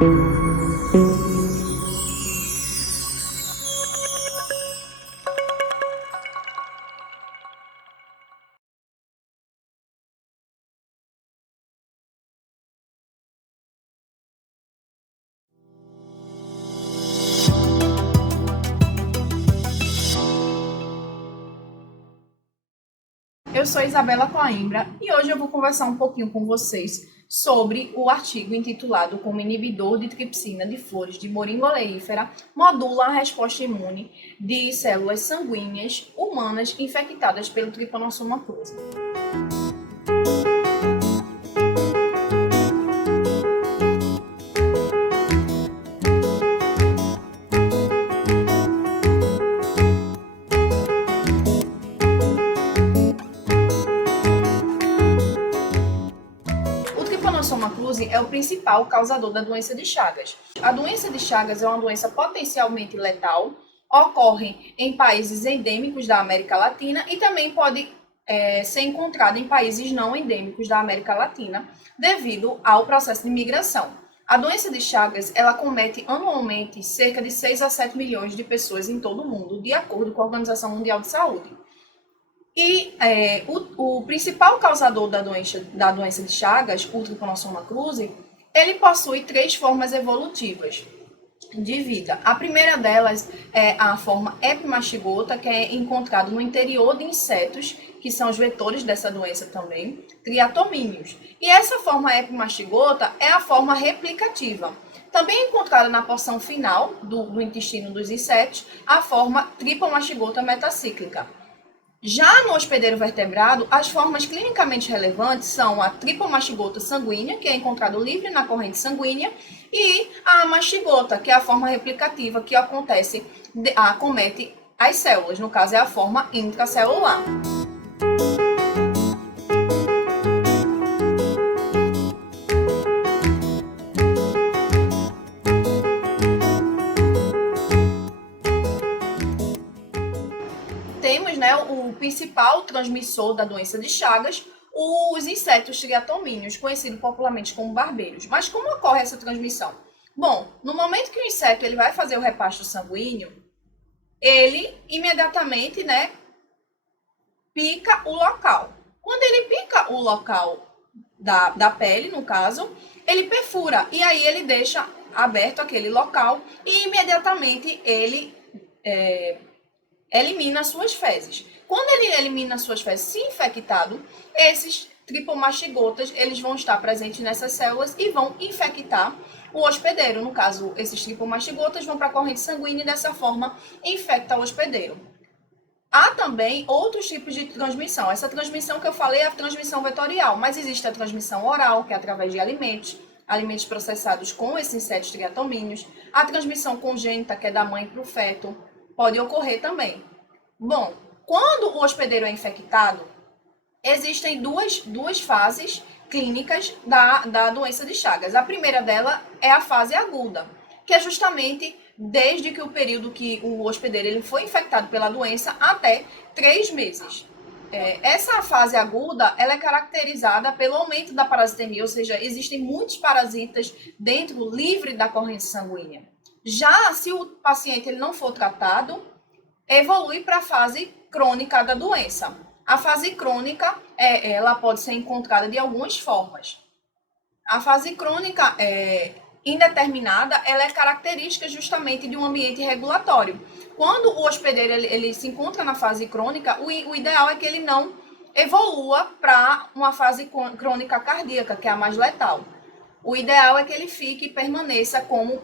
Eu sou Isabela Coimbra e hoje eu vou conversar um pouquinho com vocês sobre o artigo intitulado Como inibidor de tripsina de flores de moringa oleífera modula a resposta imune de células sanguíneas humanas infectadas pelo Trypanosoma cruzi. O Trypanosoma cruzi é o principal causador da doença de Chagas. A doença de Chagas é uma doença potencialmente letal, ocorre em países endêmicos da América Latina e também pode ser encontrada em países não endêmicos da América Latina, devido ao processo de migração. A doença de Chagas, ela comete anualmente cerca de 6 a 7 milhões de pessoas em todo o mundo, de acordo com a Organização Mundial de Saúde. E o principal causador da doença de Chagas, o Trypanosoma cruzi, ele possui 3 formas evolutivas de vida. A primeira delas é a forma epimastigota, que é encontrada no interior de insetos, que são os vetores dessa doença também, triatomíneos. E essa forma epimastigota é a forma replicativa. Também é encontrada na porção final do intestino dos insetos, a forma tripomastigota metacíclica. Já no hospedeiro vertebrado, as formas clinicamente relevantes são a tripomastigota sanguínea, que é encontrado livre na corrente sanguínea, e a mastigota, que é a forma replicativa que acomete as células, no caso é a forma intracelular. Temos, né, o principal transmissor da doença de Chagas, os insetos triatomíneos, conhecidos popularmente como barbeiros. Mas como ocorre essa transmissão? Bom, no momento que o inseto ele vai fazer o repasto sanguíneo, ele imediatamente, né, pica o local. Quando ele pica o local da pele, no caso, ele perfura e aí ele deixa aberto aquele local e imediatamente ele elimina suas fezes. Quando ele elimina suas fezes, se infectado, esses tripomastigotas, eles vão estar presentes nessas células e vão infectar o hospedeiro. No caso, esses tripomastigotas vão para a corrente sanguínea e dessa forma infecta o hospedeiro. Há também outros tipos de transmissão. Essa transmissão que eu falei é a transmissão vetorial, mas existe a transmissão oral, que é através de alimentos processados com esses insetos triatomíneos. A transmissão congênita, que é da mãe para o feto, pode ocorrer também. Bom, quando o hospedeiro é infectado, existem duas fases clínicas da doença de Chagas. A primeira dela é a fase aguda, que é justamente desde que o período que o hospedeiro ele foi infectado pela doença até 3 meses. Essa fase aguda ela é caracterizada pelo aumento da parasitemia, ou seja, existem muitos parasitas dentro, livre da corrente sanguínea. Já se o paciente ele não for tratado, evolui para a fase crônica da doença. A fase crônica, ela pode ser encontrada de algumas formas. A fase crônica indeterminada, ela é característica justamente de um ambiente regulatório. Quando o hospedeiro ele se encontra na fase crônica, o ideal é que ele não evolua para uma fase crônica cardíaca, que é a mais letal. O ideal é que ele fique e permaneça como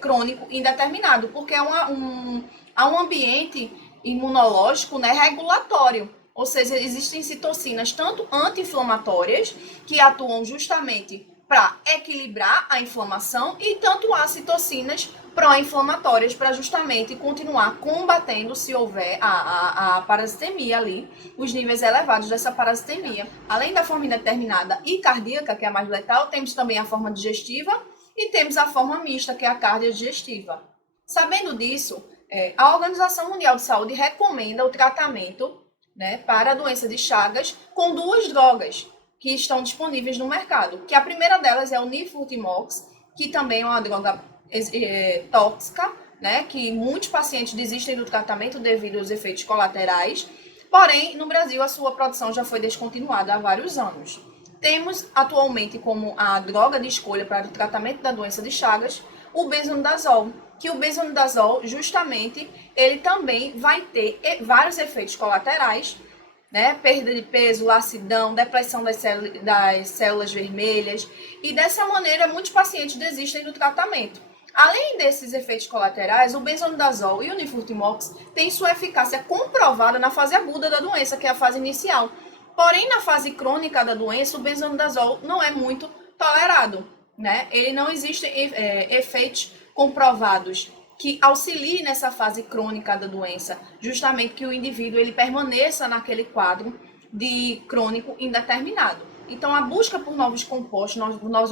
crônico indeterminado, porque há um ambiente imunológico, né, regulatório. Ou seja, existem citocinas tanto anti-inflamatórias, que atuam justamente para equilibrar a inflamação, e tanto há citocinas pró-inflamatórias para justamente continuar combatendo se houver a parasitemia ali, os níveis elevados dessa parasitemia. Além da forma indeterminada e cardíaca, que é a mais letal, temos também a forma digestiva e temos a forma mista, que é a cardiodigestiva. Sabendo disso, a Organização Mundial de Saúde recomenda o tratamento, né, para a doença de Chagas com 2 drogas que estão disponíveis no mercado, que a primeira delas é o nifurtimox, que também é uma droga tóxica, né, que muitos pacientes desistem do tratamento devido aos efeitos colaterais. Porém, no Brasil, a sua produção já foi descontinuada há vários anos. Temos atualmente como a droga de escolha para o tratamento da doença de Chagas o benzonidazol, que o benzonidazol, justamente, ele também vai ter vários efeitos colaterais, né? Perda de peso, lacidão, depressão das células vermelhas, e dessa maneira muitos pacientes desistem do tratamento. Além desses efeitos colaterais, o benzonidazol e o nifurtimox têm sua eficácia comprovada na fase aguda da doença, que é a fase inicial. Porém, na fase crônica da doença, o benzonidazol não é muito tolerado, né? Ele não existem efeitos comprovados que auxiliem nessa fase crônica da doença, justamente que o indivíduo ele permaneça naquele quadro de crônico indeterminado. Então, a busca por novos compostos,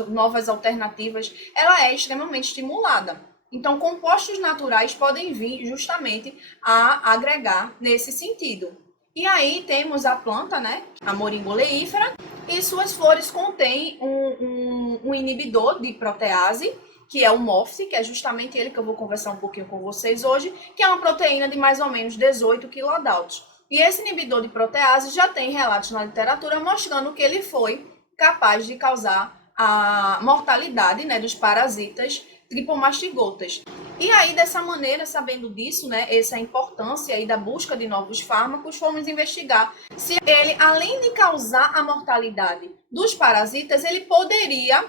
novas alternativas, ela é extremamente estimulada. Então, compostos naturais podem vir justamente a agregar nesse sentido. E aí temos a planta, né, a moringa oleífera, e suas flores contêm um inibidor de protease, que é o MOFT, que é justamente ele que eu vou conversar um pouquinho com vocês hoje, que é uma proteína de mais ou menos 18 kilodaltos. E esse inibidor de protease já tem relatos na literatura mostrando que ele foi capaz de causar a mortalidade, né, dos parasitas tripomastigotas. E aí, dessa maneira, sabendo disso, né, essa importância aí da busca de novos fármacos, fomos investigar se ele, além de causar a mortalidade dos parasitas, ele poderia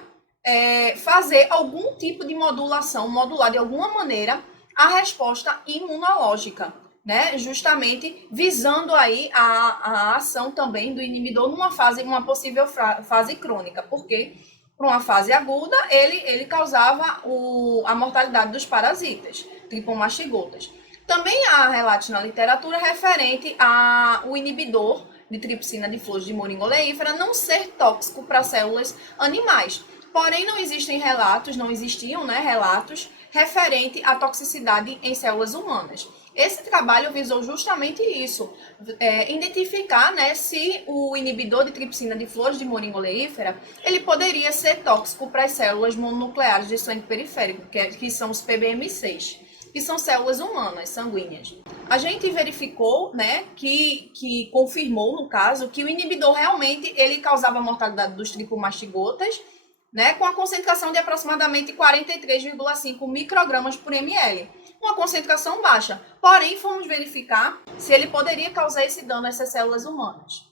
fazer algum tipo de modulação, modular de alguma maneira a resposta imunológica, né? Justamente visando aí a ação também do inibidor uma possível fase crônica, porque para uma fase aguda ele causava a mortalidade dos parasitas, tripomastigotas. Também há relatos na literatura referente ao inibidor de tripsina de flores de moringa oleífera não ser tóxico para células animais. Porém, não existiam, né, relatos referente à toxicidade em células humanas. Esse trabalho visou justamente isso, identificar, né, se o inibidor de tripsina de flores de moringa oleífera ele poderia ser tóxico para as células mononucleares de sangue periférico, que são os PBM6, que são células humanas sanguíneas. A gente verificou, né, que confirmou, no caso, que o inibidor realmente ele causava a mortalidade dos tripomastigotas, né, com a concentração de aproximadamente 43,5 microgramas por ml. Uma concentração baixa. Porém, fomos verificar se ele poderia causar esse dano a essas células humanas.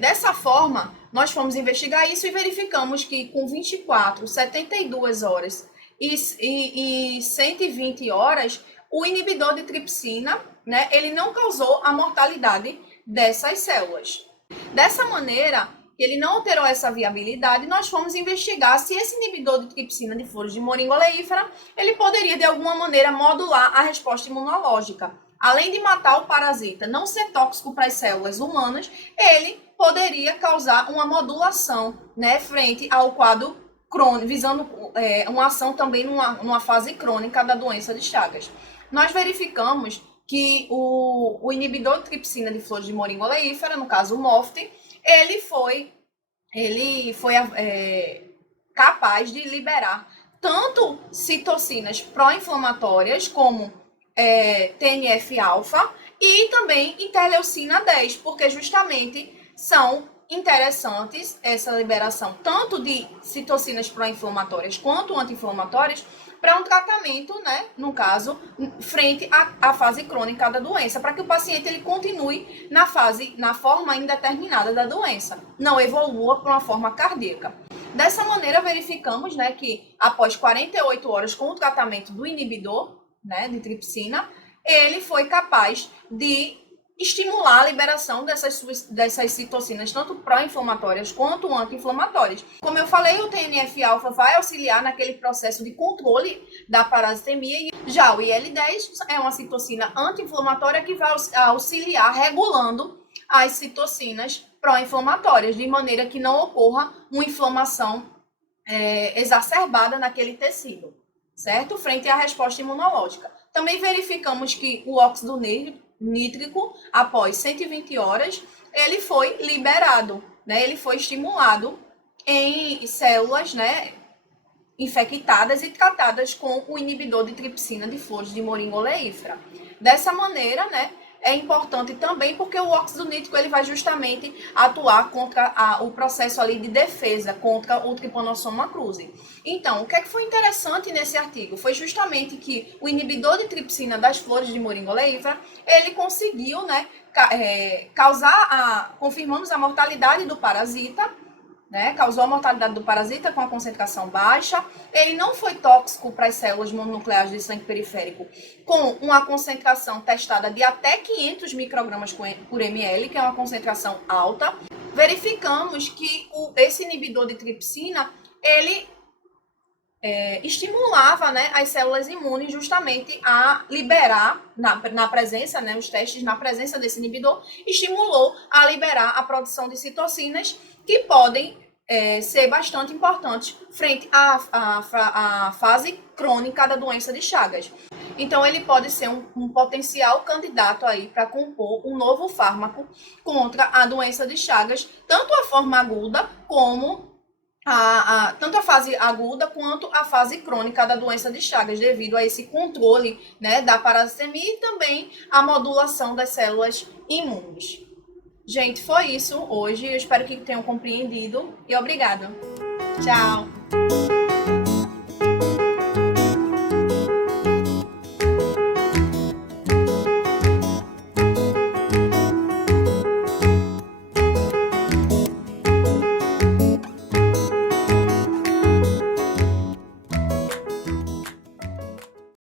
Dessa forma, nós fomos investigar isso e verificamos que com 24, 72 horas e 120 horas, o inibidor de tripsina, né, ele não causou a mortalidade dessas células. Dessa maneira, ele não alterou essa viabilidade, nós fomos investigar se esse inibidor de tripsina de flores de moringa oleífera, ele poderia de alguma maneira modular a resposta imunológica. Além de matar o parasita, não ser tóxico para as células humanas, ele poderia causar uma modulação, né, frente ao quadro crônico, visando uma ação também numa fase crônica da doença de Chagas. Nós verificamos que o inibidor de tripsina de flores de moringa oleífera, no caso o MOFT, ele foi capaz de liberar tanto citocinas pró-inflamatórias como TNF-alfa e também interleucina 10, porque justamente são interessantes essa liberação tanto de citocinas pró-inflamatórias quanto anti-inflamatórias para um tratamento, né, no caso, frente à fase crônica da doença, para que o paciente ele continue na forma indeterminada da doença, não evolua para uma forma cardíaca. Dessa maneira, verificamos, né, que após 48 horas com o tratamento do inibidor, né, de tripsina, ele foi capaz de estimular a liberação dessas citocinas, tanto pró-inflamatórias quanto anti-inflamatórias. Como eu falei, o TNF-alfa vai auxiliar naquele processo de controle da parasitemia, e já o IL-10 é uma citocina anti-inflamatória que vai auxiliar regulando as citocinas pró-inflamatórias, de maneira que não ocorra uma inflamação exacerbada naquele tecido, certo? Frente à resposta imunológica. Também verificamos que o óxido nítrico, após 120 horas, ele foi liberado, né? Ele foi estimulado em células, né, infectadas e tratadas com o inibidor de tripsina de flores de moringa oleífera. Dessa maneira, né, é importante também porque o óxido nítrico ele vai justamente atuar contra o processo ali de defesa contra o Trypanosoma cruzi. Então, o que foi interessante nesse artigo foi justamente que o inibidor de tripsina das flores de moringa oleífera, ele conseguiu, né, confirmamos a mortalidade do parasita, né, causou a mortalidade do parasita com a concentração baixa. Ele não foi tóxico para as células mononucleares de sangue periférico com uma concentração testada de até 500 microgramas por ml, que é uma concentração alta. Verificamos que esse inibidor de tripsina, ele estimulava, né, as células imunes justamente a liberar, na presença, né, os testes na presença desse inibidor, estimulou a liberar a produção de citocinas que podem ser bastante importantes frente à fase crônica da doença de Chagas. Então, ele pode ser um potencial candidato aí para compor um novo fármaco contra a doença de Chagas, tanto a forma aguda como tanto a fase aguda quanto a fase crônica da doença de Chagas, devido a esse controle, né, da parasitemia e também a modulação das células imunes. Gente, foi isso hoje. Eu espero que tenham compreendido e obrigada. Tchau!